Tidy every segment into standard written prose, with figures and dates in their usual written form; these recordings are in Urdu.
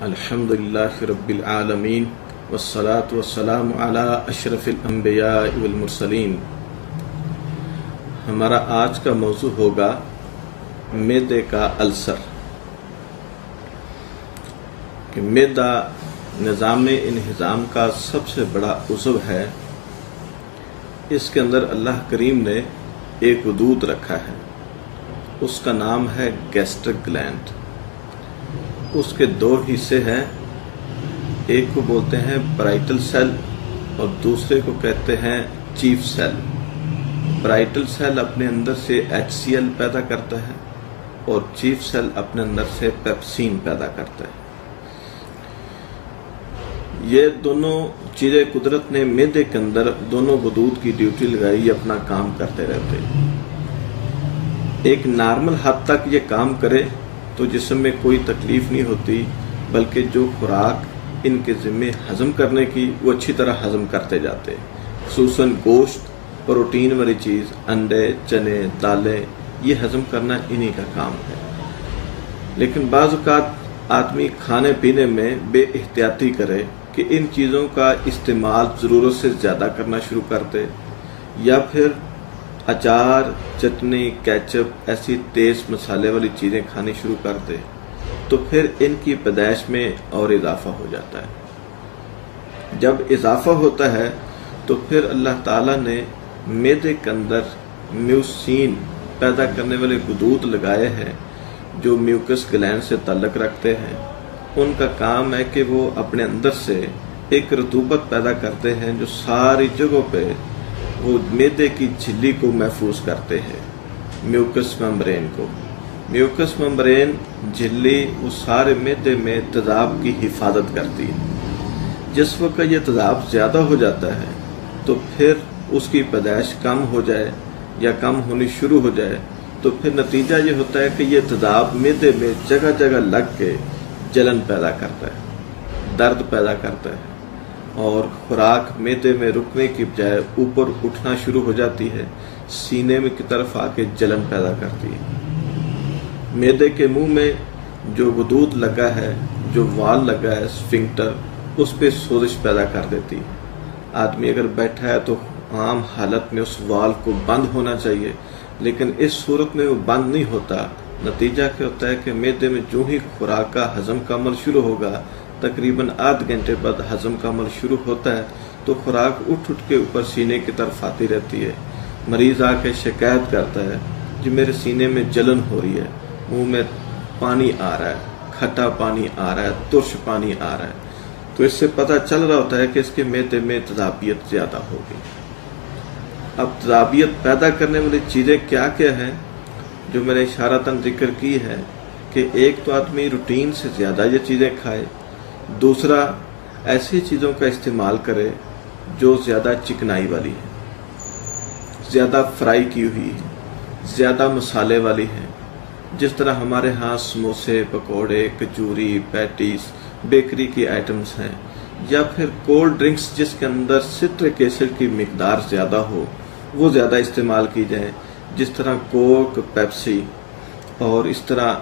الحمدللہ رب العالمین والصلاة والسلام علی اشرف الانبیاء والمرسلین۔ ہمارا آج کا موضوع ہوگا معدے کا السر۔ کہ معدہ نظام انہضام کا سب سے بڑا عضو ہے۔ اس کے اندر اللہ کریم نے ایک حدود رکھا ہے، اس کا نام ہے گیسٹرک گلینڈ۔ اس کے دو حصے ہیں، ایک کو بولتے ہیں برائٹل سیل اور دوسرے کو کہتے ہیں چیف سیل۔ برائٹل سیل اپنے اندر سے HCl پیدا کرتا ہے اور چیف سیل اپنے اندر سے پیپسین پیدا کرتا ہے۔ یہ دونوں چیزیں قدرت نے معدے کے اندر دونوں غدود کی ڈیوٹی لگائی، یہ اپنا کام کرتے رہتے۔ ایک نارمل حد تک یہ کام کرے تو جسم میں کوئی تکلیف نہیں ہوتی، بلکہ جو خوراک ان کے ذمے ہضم کرنے کی وہ اچھی طرح ہضم کرتے جاتے، خصوصاً گوشت، پروٹین والی چیز، انڈے، چنے، دالیں، یہ ہضم کرنا انہی کا کام ہے۔ لیکن بعض اوقات آدمی کھانے پینے میں بے احتیاطی کرے کہ ان چیزوں کا استعمال ضرورت سے زیادہ کرنا شروع کر دے، یا پھر اچار، چٹنی، کیچپ ایسی تیز مسالے والی چیزیں کھانی شروع کر دے، تو پھر ان کی پیدائش میں اور اضافہ ہو جاتا ہے۔ جب اضافہ ہوتا ہے تو پھر اللہ تعالیٰ نے معدے کے اندر میوسین پیدا کرنے والے غدود لگائے ہیں جو میوکس گلینڈ سے تعلق رکھتے ہیں۔ ان کا کام ہے کہ وہ اپنے اندر سے ایک رطوبت پیدا کرتے ہیں جو ساری جگہوں پہ وہ معدے کی جھلی کو محفوظ کرتے ہیں، میوکس ممبرین کو۔ میوکس ممبرین جھلی وہ سارے معدے میں تیزاب کی حفاظت کرتی ہے۔ جس وقت یہ تیزاب زیادہ ہو جاتا ہے تو پھر اس کی پیدائش کم ہو جائے یا کم ہونی شروع ہو جائے تو پھر نتیجہ یہ ہوتا ہے کہ یہ تیزاب معدے میں جگہ جگہ لگ کے جلن پیدا کرتا ہے، درد پیدا کرتا ہے، اور خوراک معدے میں رکنے کی بجائے اوپر اٹھنا شروع ہو جاتی ہے، سینے میں کی طرف آ کے جلن پیدا کرتی ہے۔ معدے کے منہ میں جو غدود لگا ہے، جو وال لگا ہے سفنکٹر، اس پہ سوزش پیدا کر دیتی ہے۔ آدمی اگر بیٹھا ہے تو عام حالت میں اس وال کو بند ہونا چاہیے، لیکن اس صورت میں وہ بند نہیں ہوتا۔ نتیجہ کیا ہوتا ہے کہ معدے میں جو ہی خوراک کا ہضم کا عمل شروع ہوگا، تقریباً آدھ گھنٹے بعد ہضم کا عمل شروع ہوتا ہے تو خوراک اٹھ کے اوپر سینے کی طرف آتی رہتی ہے۔ مریض آ کے شکایت کرتا ہے کہ میرے سینے میں جلن ہو رہی ہے، منہ میں پانی آ رہا ہے، کھٹا پانی آ رہا ہے، ترش پانی آ رہا ہے، تو اس سے پتہ چل رہا ہوتا ہے کہ اس کے معدے میں تیزابیت زیادہ ہوگی۔ اب تیزابیت پیدا کرنے والی چیزیں کیا کیا ہیں جو میں نے اشارتاً ذکر کی ہے کہ ایک تو آدمی روٹین سے زیادہ یہ چیزیں کھائے، دوسرا ایسی چیزوں کا استعمال کرے جو زیادہ چکنائی والی ہے، زیادہ فرائی کی ہوئی ہے، زیادہ مسالے والی ہے، جس طرح ہمارے ہاں سموسے، پکوڑے، کچوری، پیٹیز، بیکری کی آئٹمز ہیں، یا پھر کولڈ ڈرنکس جس کے اندر سٹرک ایسڈ کی مقدار زیادہ ہو وہ زیادہ استعمال کی جائیں، جس طرح کوک، پیپسی، اور اس طرح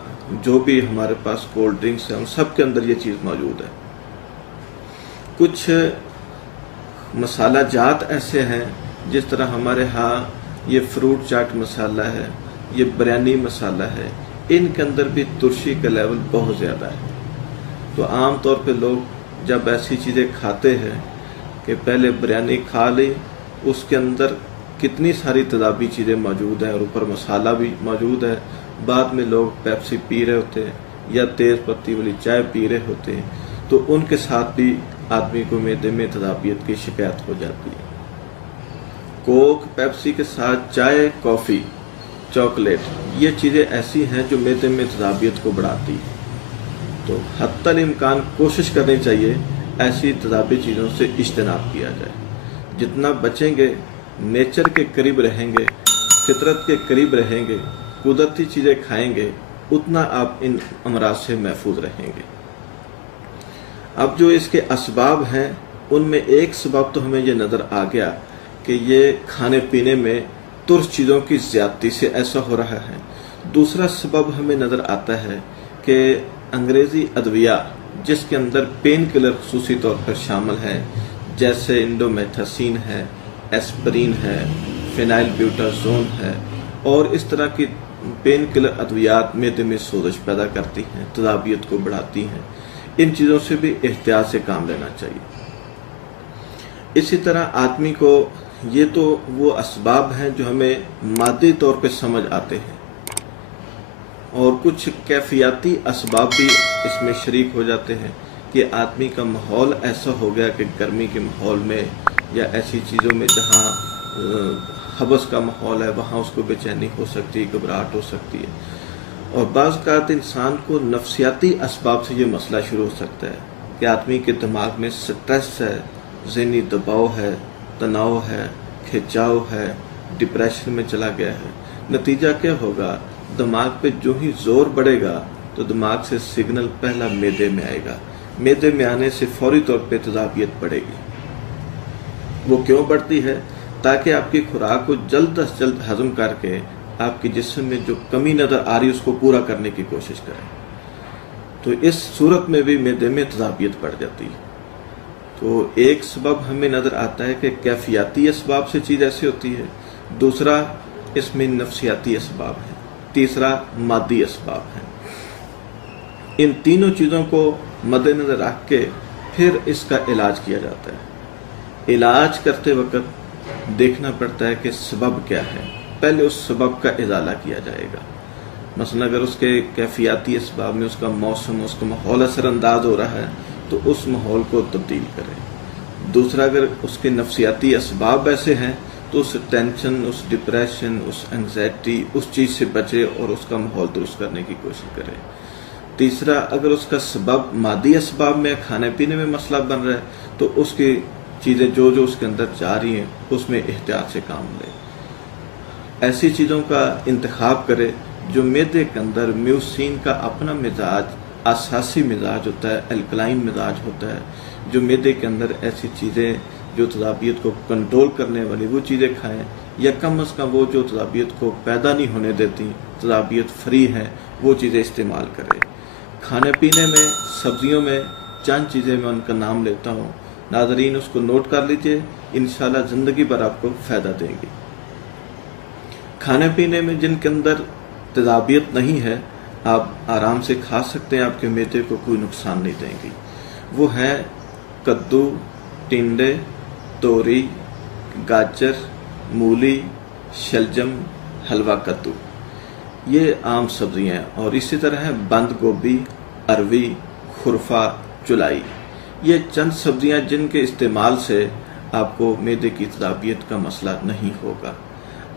جو بھی ہمارے پاس کولڈ ڈرنکس ہیں ان سب کے اندر یہ چیز موجود ہے۔ کچھ مسالہ جات ایسے ہیں جس طرح ہمارے ہاں یہ فروٹ چاٹ مسالہ ہے، یہ بریانی مسالہ ہے، ان کے اندر بھی ترشی کا لیول بہت زیادہ ہے۔ تو عام طور پہ لوگ جب ایسی چیزیں کھاتے ہیں کہ پہلے بریانی کھا لی، اس کے اندر کتنی ساری تیزابی چیزیں موجود ہیں اور اوپر مسالہ بھی موجود ہے، بعد میں لوگ پیپسی پی رہے ہوتے ہیں یا تیز پتی والی چائے پی رہے ہوتے ہیں، تو ان کے ساتھ بھی آدمی کو معدے میں تیزابیت کی شکایت ہو جاتی ہے۔ کوک، پیپسی کے ساتھ چائے، کافی، چاکلیٹ، یہ چیزیں ایسی ہیں جو معدے میں تیزابیت کو بڑھاتی ہیں۔ تو حتی الامکان کوشش کرنی چاہیے ایسی تیزابی چیزوں سے اجتناب کیا جائے۔ جتنا بچیں گے، نیچر کے قریب رہیں گے، فطرت کے قریب رہیں گے، قدرتی چیزیں کھائیں گے، اتنا آپ ان امراض سے محفوظ رہیں گے۔ اب جو اس کے اسباب ہیں ان میں ایک سبب تو ہمیں یہ نظر آ گیا کہ یہ کھانے پینے میں ترش چیزوں کی زیادتی سے ایسا ہو رہا ہے۔ دوسرا سبب ہمیں نظر آتا ہے کہ انگریزی ادویہ جس کے اندر پین کلر خصوصی طور پر شامل ہیں، جیسے انڈومیتھاسین ہے، ایسپرین ہے، فینائل بیوٹازون ہے، اور اس طرح کی پین کلر ادویات معدے میں سوزش پیدا کرتی ہیں، تذابیت کو بڑھاتی ہیں۔ ان چیزوں سے بھی احتیاط سے کام لینا چاہیے۔ اسی طرح آدمی کو یہ تو وہ اسباب ہیں جو ہمیں مادی طور پہ سمجھ آتے ہیں، اور کچھ کیفیاتی اسباب بھی اس میں شریک ہو جاتے ہیں کہ آدمی کا ماحول ایسا ہو گیا کہ گرمی کے ماحول میں یا ایسی چیزوں میں جہاں حبس کا ماحول ہے وہاں اس کو بے چینی ہو سکتی ہے، گھبراہٹ ہو سکتی ہے، اور بعض اوقات انسان کو نفسیاتی اسباب سے یہ مسئلہ شروع ہو سکتا ہے کہ آدمی کے دماغ میں سٹریس ہے، ذہنی دباؤ ہے، تناؤ ہے، کھنچاؤ ہے، ڈپریشن میں چلا گیا ہے۔ نتیجہ کیا ہوگا؟ دماغ پہ جو ہی زور بڑھے گا تو دماغ سے سگنل پہلا معدے میں آئے گا، معدے میں آنے سے فوری طور پہ تذابیت بڑھے گی۔ وہ کیوں بڑھتی ہے؟ تاکہ آپ کی خوراک کو جلد از جلد ہضم کر کے آپ کے جسم میں جو کمی نظر آ رہی ہے اس کو پورا کرنے کی کوشش کریں، تو اس صورت میں بھی معدے میں تذابیت بڑھ جاتی ہے۔ تو ایک سبب ہمیں نظر آتا ہے کہ کیفیاتی اسباب سے چیز ایسی ہوتی ہے، دوسرا اس میں نفسیاتی اسباب ہیں، تیسرا مادی اسباب ہیں۔ ان تینوں چیزوں کو مد نظر رکھ کے پھر اس کا علاج کیا جاتا ہے۔ علاج کرتے وقت دیکھنا پڑتا ہے کہ سبب کیا ہے، پہلے اس سبب کا ازالہ کیا جائے گا۔ مثلا اگر اس کے کیفیاتی اسباب میں اس کا موسم، اس کا ماحول اثر انداز ہو رہا ہے تو اس ماحول کو تبدیل کریں۔ دوسرا، اگر اس کے نفسیاتی اسباب ایسے ہیں تو اس ٹینشن، اس ڈپریشن، اس انگزائٹی، اس چیز سے بچے اور اس کا ماحول درست کرنے کی کوشش کرے۔ تیسرا، اگر اس کا سبب مادی اسباب میں، کھانے پینے میں مسئلہ بن رہا ہے تو اس کی چیزیں جو اس کے اندر جا رہی ہیں اس میں احتیاط سے کام لے، ایسی چیزوں کا انتخاب کرے جو معدے کے اندر میوسین کا اپنا مزاج، اساسی مزاج ہوتا ہے، الکلائن مزاج ہوتا ہے، جو معدے کے اندر ایسی چیزیں جو تذابیت کو کنٹرول کرنے والی وہ چیزیں کھائیں، یا کم از کم وہ جو تذابیت کو پیدا نہیں ہونے دیتی، تذابیت فری ہیں، وہ چیزیں استعمال کریں۔ کھانے پینے میں، سبزیوں میں چند چیزیں میں ان کا نام لیتا ہوں، ناظرین اس کو نوٹ کر لیجئے، انشاءاللہ زندگی بھر آپ کو فائدہ دیں گی۔ کھانے پینے میں جن کے اندر تذابیت نہیں ہے، آپ آرام سے کھا سکتے ہیں، آپ کے معدے کو کوئی نقصان نہیں دیں گی، وہ ہے کدو، ٹنڈے، توری، گاجر، مولی، شلجم، حلوہ کدو، یہ عام سبزیاں ہیں، اور اسی طرح ہے بند گوبھی، اروی، خرفہ، چلائی۔ یہ چند سبزیاں جن کے استعمال سے آپ کو معدے کی تذابیت کا مسئلہ نہیں ہوگا۔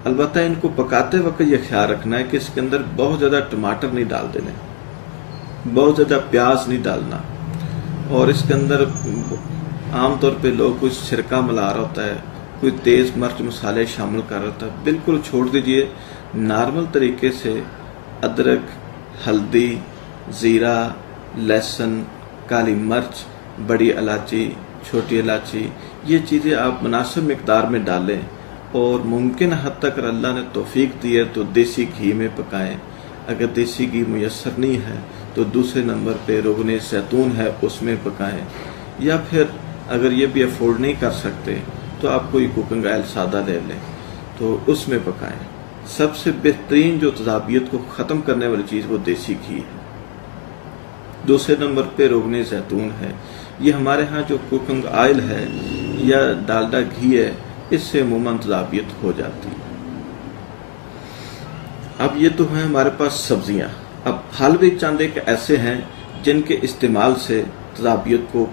البتہ ان کو پکاتے وقت یہ خیال رکھنا ہے کہ اس کے اندر بہت زیادہ ٹماٹر نہیں ڈال دینے، بہت زیادہ پیاز نہیں ڈالنا، اور اس کے اندر عام طور پہ لوگ کچھ سرکہ ملا رہا ہوتا ہے، کوئی تیز مرچ مسالے شامل کر رہا ہوتا ہے، بالکل چھوڑ دیجئے۔ نارمل طریقے سے ادرک، ہلدی، زیرہ، لہسن، کالی مرچ، بڑی الائچی، چھوٹی الائچی، یہ چیزیں آپ مناسب مقدار میں ڈالیں، اور ممکن حد تک اگر اللہ نے توفیق دی ہے تو دیسی گھی میں پکائیں۔ اگر دیسی گھی میسر نہیں ہے تو دوسرے نمبر پہ روغن زیتون ہے اس میں پکائیں، یا پھر اگر یہ بھی افورڈ نہیں کر سکتے تو آپ کوئی کوکنگ آئل سادہ لے لیں تو اس میں پکائیں۔ سب سے بہترین جو تذابیت کو ختم کرنے والی چیز وہ دیسی گھی ہے، دوسرے نمبر پہ روغن زیتون ہے۔ یہ ہمارے ہاں جو کوکنگ آئل ہے یا ڈالڈا گھی ہے، اس سے عموماً تذابیت ہو جاتی ہے۔ اب یہ تو ہیں ہمارے پاس سبزیاں، اب پھل بھی چند ایک ایسے ہیں جن کے استعمال سے تذابیت کو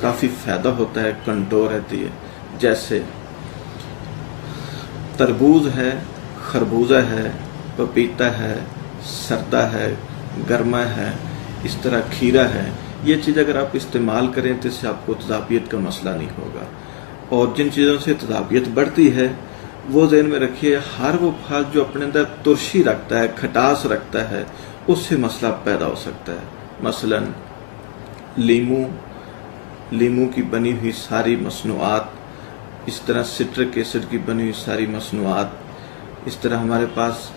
کافی فائدہ ہوتا ہے، کنٹرول رہتی ہے، جیسے تربوز ہے، خربوزہ ہے، پپیتا ہے، سردا ہے، گرما ہے، اس طرح کھیرا ہے۔ یہ چیز اگر آپ استعمال کریں تو اس سے آپ کو تذابیت کا مسئلہ نہیں ہوگا۔ اور جن چیزوں سے تذابیت بڑھتی ہے وہ ذہن میں رکھیے، ہر وہ پھل جو اپنے اندر ترشی رکھتا ہے، کھٹاس رکھتا ہے، اس سے مسئلہ پیدا ہو سکتا ہے۔ مثلا لیمو کی بنی ہوئی ساری مصنوعات، اس طرح سٹرک ایسڈ کی بنی ہوئی ساری مصنوعات، اس طرح ہمارے پاس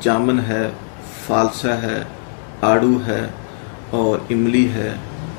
جامن ہے، فالسا ہے، آڑو ہے، اور املی ہے،